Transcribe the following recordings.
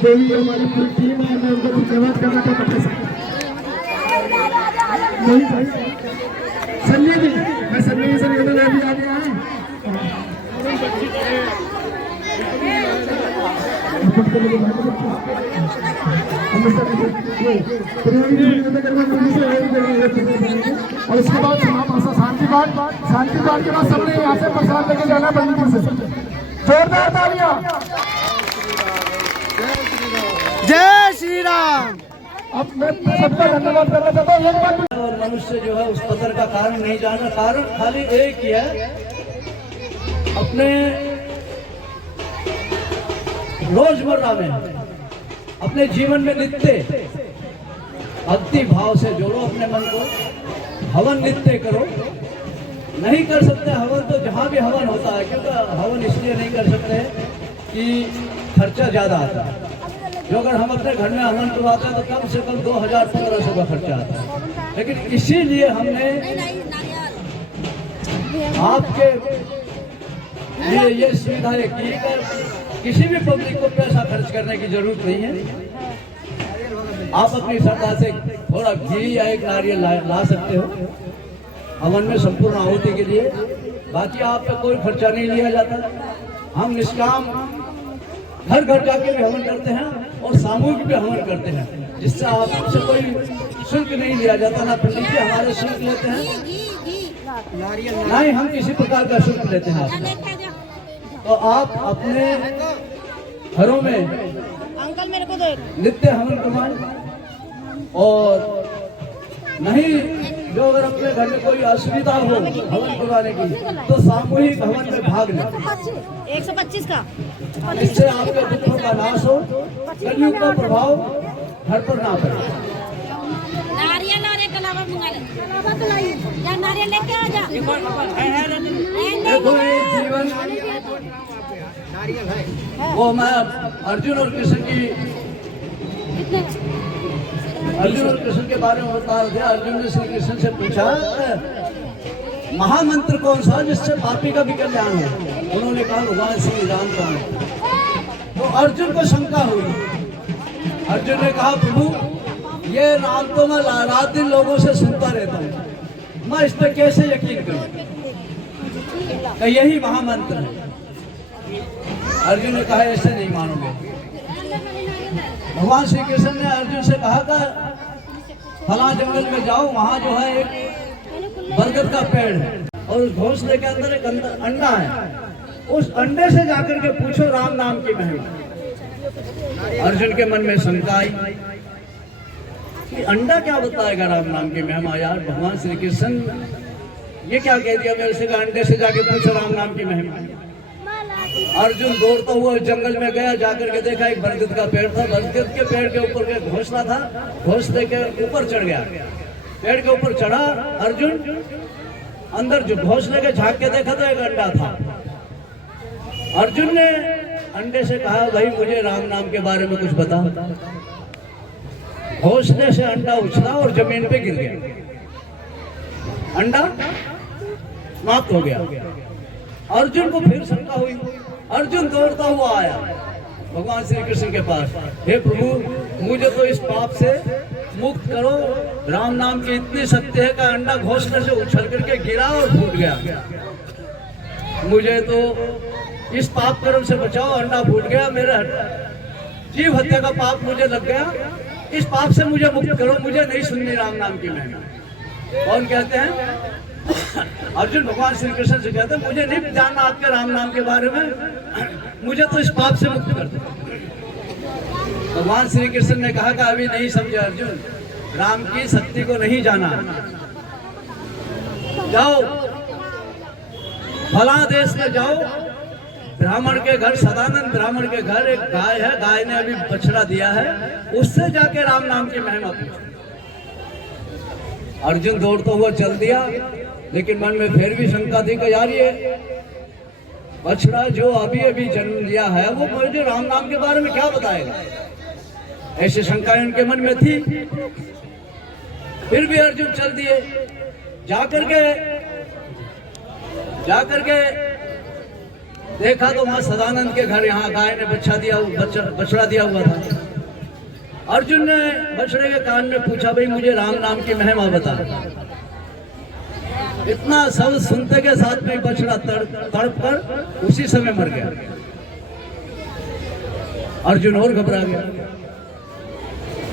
जो भी हमारी पूरी टीम है, मैं उनको धन्यवाद करना चाहता हूँ। संजय जी, मैं संजय से निवेदन भी आ गया है। और उसके बाद शांति पाठ के बाद सबने यहाँ से प्रसाद लेके जाना बंदीपुर से। जोरदार तालियां। जय श्री राम। अब मैं सबका धन्यवाद करना चाहता हूँ। एक बात, और मनुष्य जो है उस पत्थर का कारण नहीं जाना, कारण खाली एक ही है, अपने रोजमर्रा में अपने जीवन में नित्य भक्ति भाव से जोड़ो अपने मन को, हवन नित्य करो। नहीं कर सकते हवन तो जहाँ भी हवन होता है, क्योंकि हवन इसलिए नहीं कर सकते कि खर्चा ज़्यादा आता है। जो अगर हम अपने घर में हवन करवाते हैं तो कम से कम 2000-1500 का खर्चा आता है, लेकिन इसीलिए हमने आपके लिए ये सुविधाएं की कि किसी भी पब्लिक को पैसा खर्च करने की जरूरत नहीं है। आप अपनी श्रद्धा से थोड़ा घी या एक नारियल ला सकते हो हवन में संपूर्ण आहुति के लिए। बाकी आप पे कोई खर्चा नहीं लिया जाता। हम निष्काम घर घर जाके भी हवन करते हैं और सामूहिक भी हवन करते हैं, जिससे आपसे कोई शुल्क नहीं लिया जाता। ना पंडित जी हमारे शुल्क लेते हैं, ना ही हम किसी प्रकार का शुल्क लेते हैं। तो आप अपने घरों में नित्य हवन करवाएं, और नहीं जो अगर अपने घर में कोई असुविधा हो हवन करवाने की तो सामूहिक हवन में भाग लें। 125 का, इससे आपके दुखों का नाश हो, कलयुग का प्रभाव घर पर ना पड़े। नारियल और एक कलावा मंगा ले, या नारियल लेके आ जा। देखो ये जीवन वो मैं अर्जुन और कृष्ण के बारे में बता रहे थे। अर्जुन ने श्री कृष्ण से पूछा महामंत्र कौन सा जिससे पापी का भी कल्याण हो। उन्होंने कहा भगवान श्री राम का। तो अर्जुन को शंका हुई। अर्जुन ने कहा प्रभु ये राम तो मैं रात दिन लोगों से सुनता रहता हूँ, मैं इस पर कैसे यकीन करूँ कि यही महामंत्र है। अर्जुन ने कहा ऐसे नहीं मानोगे। भगवान श्री कृष्ण ने अर्जुन से कहा कि फला जंगल में जाओ, वहाँ जो है एक बरगद का पेड़ है और उस घोंसले के अंदर एक अंडा है। उस अंडे से जाकर के पूछो राम नाम की महिमा। अर्जुन के मन में शंका आई कि अंडा क्या बताएगा राम नाम की महिमा। यार भगवान श्री कृष्ण ये क्या कह दिया मेरे से, अंडे से जाके पूछो राम नाम की महिमा। अर्जुन दौड़ता हुआ जंगल में गया, जाकर के देखा एक बरगद का पेड़ था। बरगद के पेड़ के ऊपर के घोंसला था, घोंसले के ऊपर चढ़ गया। पेड़ के ऊपर चढ़ा अर्जुन, अंदर जो घोंसले के झांक के देखा तो एक अंडा था। अर्जुन ने अंडे से कहा भाई मुझे राम नाम के बारे में कुछ बता। घोंसले से अंडा उछला और जमीन पे गिर गया। अंडा समाप्त हो गया। अर्जुन को फिर शंका हुई। अर्जुन दौड़ता हुआ आया भगवान श्री कृष्ण के पास। हे प्रभु मुझे तो इस पाप से मुक्त करो। राम नाम की इतनी सत्य है का अंडा घोंसले से उछल करके गिरा और फूट गया। मुझे तो इस पाप कर्म से बचाओ। अंडा फूट गया, मेरा जीव हत्या का पाप मुझे लग गया। इस पाप से मुझे मुक्त करो, मुझे नहीं सुननी राम नाम की महिमा। कौन कहते हैं? अर्जुन भगवान श्री कृष्ण से कहते हैं मुझे नहीं जानना आपके राम नाम के बारे में, मुझे तो इस पाप से मुक्त कर दो। भगवान श्री कृष्ण ने कहा कि अभी नहीं समझे अर्जुन, राम की शक्ति को नहीं जाना। जाओ फला देश में जाओ, ब्राह्मण के घर, सदानंद ब्राह्मण के घर एक गाय है, गाय ने अभी बछड़ा दिया है, उससे जाके राम नाम की महिमा पूछो। अर्जुन दौड़ता हुआ चल दिया, लेकिन मन में फिर भी शंका थी कि यार ये बछड़ा जो अभी अभी जन्म लिया है वो मुझे राम नाम के बारे में क्या बताएगा। ऐसी शंकाएं उनके मन में थी। फिर भी अर्जुन चल दिए। जाकर के देखा तो वहां सदानंद के घर यहाँ गाय ने बछड़ा दिया हुआ था। अर्जुन ने बछड़े के कान में पूछा, भाई मुझे राम नाम की महिमा बता। इतना सब सुनते के साथ में बछड़ा तड़प कर उसी समय मर गया। अर्जुन और घबरा गया।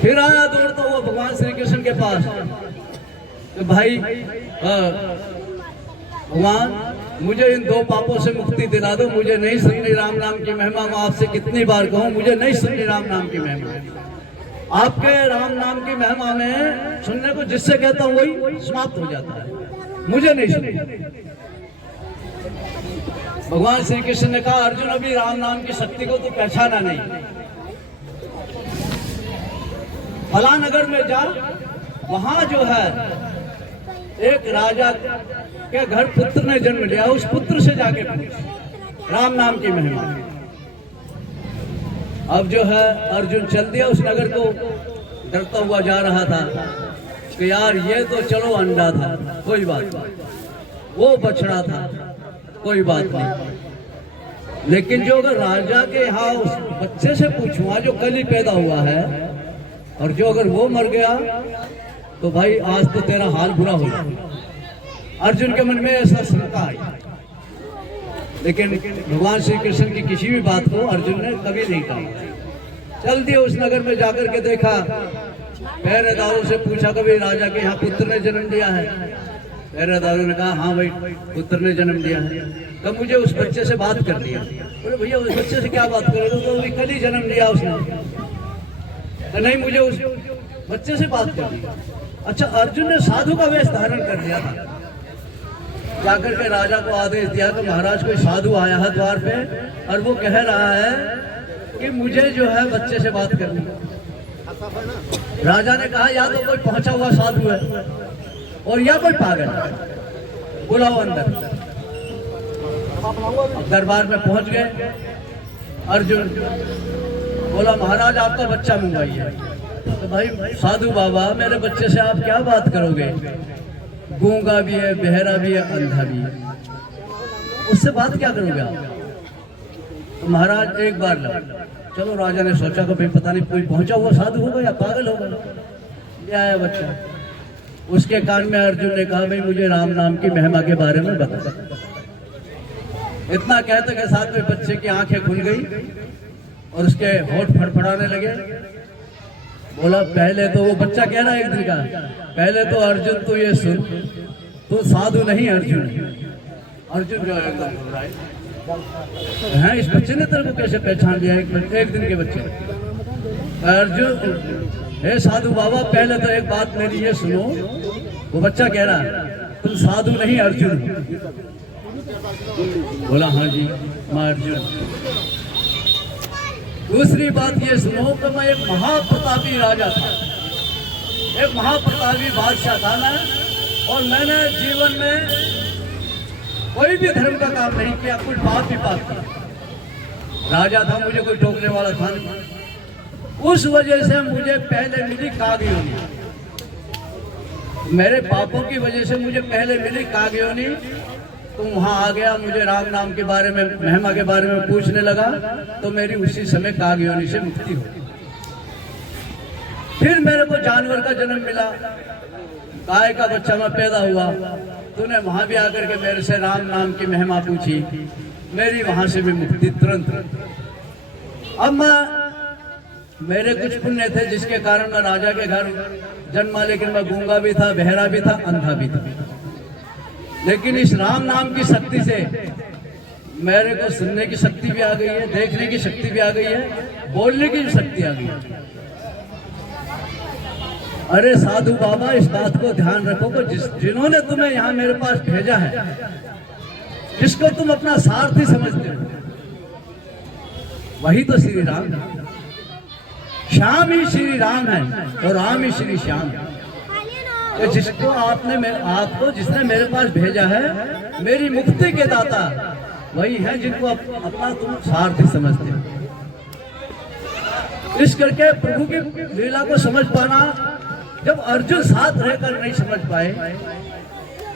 फिर आया दौड़ता हुआ भगवान श्री कृष्ण के पास, तो भाई भगवान मुझे इन 2 पापों से मुक्ति दिला दो, मुझे नहीं सुननी राम नाम की महिमा। मैं आपसे कितनी बार कहूं, मुझे नहीं सुननी राम नाम की महिमा। आपके राम नाम की महिमा में सुनने को जिससे कहता हूं वही समाप्त हो जाता है, मुझे नहीं सुननी। भगवान श्री कृष्ण ने कहा, अर्जुन अभी राम नाम की शक्ति को तो पहचाना नहीं। फला नगर में जा, वहां जो है एक राजा के घर पुत्र ने जन्म लिया, उस पुत्र से जाके पूछ राम नाम की महिमा। अब जो है अर्जुन चल दिया उस नगर को, डरता हुआ जा रहा था कि यार ये तो चलो अंडा था, कोई बात नहीं, वो बछड़ा था, कोई बात नहीं, लेकिन जो अगर राजा के यहाँ उस बच्चे से पूछूंगा जो कल ही पैदा हुआ है, और जो अगर वो मर गया तो भाई आज तो तेरा हाल बुरा हो जाएगा। अर्जुन के मन में ऐसा शंका आई, लेकिन भगवान श्री कृष्ण की किसी भी बात को अर्जुन ने कभी नहीं कहा। चल दिया उस नगर में जाकर के देखा, पहरेदारों से पूछा, कभी राजा के यहाँ पुत्र ने जन्म दिया है? पहरेदारों ने कहा, हाँ भाई पुत्र ने जन्म दिया है। तब मुझे उस बच्चे से बात कर लिया। बोले भैया उस बच्चे से क्या बात करोगे, तो अभी कल ही जन्म दिया उसने। तो नहीं, मुझे उस बच्चे से बात कर लिया। अच्छा, अर्जुन ने साधु का वेश धारण कर लिया था। जाकर के राजा को आदेश दिया कि महाराज कोई साधु आया है द्वार पे और वो कह रहा है कि मुझे जो है बच्चे से बात करनी। राजा ने कहा, या तो कोई पहुंचा हुआ साधु है और या कोई पागल है, बुलाओ अंदर। दरबार में पहुंच गए। अर्जुन बोला, महाराज आपका बच्चा मंगवाइए। तो भाई साधु बाबा, मेरे बच्चे से आप क्या बात करोगे? गूंगा भी है, बहरा भी है, अंधा भी है, उससे बात क्या करोगे आप? तो महाराज एक बार लो। चलो, राजा ने सोचा कि भाई पता नहीं कोई पहुंचा हुआ साधु होगा या पागल होगा। ले आया बच्चा। उसके कान में अर्जुन ने कहा, भाई मुझे राम नाम की महिमा के बारे में बता। इतना कहते के साथ में बच्चे की आंखें खुल गई और उसके होठ फड़फड़ाने लगे। बोला, पहले तो वो बच्चा कह रहा है एक दिन का, पहले तो अर्जुन तू ये सुन, तू साधु नहीं अर्जुन। अर्जुन जो है, इस बच्चे ने तेरे को कैसे पहचान लिया? एक दिन के बच्चे। अर्जुन, हे साधु बाबा, पहले तो एक बात मेरी ये सुनो। वो बच्चा कह रहा है, तुम साधु नहीं अर्जुन। बोला, हाँ जी मैं अर्जुन। दूसरी बात ये सुनो कि मैं एक महाप्रतापी राजा था, एक महाप्रतापी बादशाह था मैं, और मैंने जीवन में कोई भी धर्म का काम नहीं किया, कुछ पाप भी पाप किया। राजा था, मुझे कोई टोकने वाला था नहीं। उस वजह से मुझे पहले मिली कागयोनी। मेरे पापों की वजह से मुझे पहले मिली कागयोनी। तुम वहां आ गया, मुझे राम नाम के बारे में, महिमा के बारे में पूछने लगा, तो मेरी उसी समय कागयोनी से मुक्ति हो। फिर मेरे को जानवर का जन्म मिला, गाय का बच्चा मैं पैदा हुआ। तूने वहां भी आकर के मेरे से राम नाम की महिमा पूछी, मेरी वहां से भी मुक्ति तुरंत। अब मेरे कुछ पुण्य थे जिसके कारण मैं राजा के घर जन्मा, लेकिन मैं गूंगा भी था, बहरा भी था, अंधा भी था। लेकिन इस राम नाम की शक्ति से मेरे को सुनने की शक्ति भी आ गई है, देखने की शक्ति भी आ गई है, बोलने की भी शक्ति आ गई है। अरे साधु बाबा, इस बात को ध्यान रखो कि जिन्होंने तुम्हें यहाँ मेरे पास भेजा है, जिसको तुम अपना सारथी समझते हो, वही तो श्री राम है। श्याम ही श्री राम है और राम ही श्री श्याम है। तो जिसको आपको जिसने मेरे पास भेजा है, मेरी मुक्ति के दाता वही है, जिनको अपना तुम सारथी समझते हो। इस करके प्रभु की लीला को समझ पाना, जब अर्जुन साथ रहकर नहीं समझ पाए,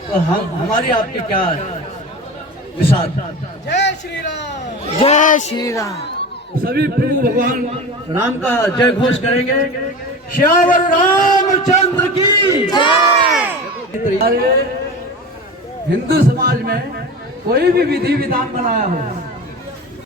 तो हमारी आपकी क्या निषाद। जय श्री राम। जय श्री राम। सभी प्रभु भगवान राम का जय घोष करेंगे। श्यावर रामचंद्र की जय। हिंदू समाज में कोई भी विधि विधान बनाया हो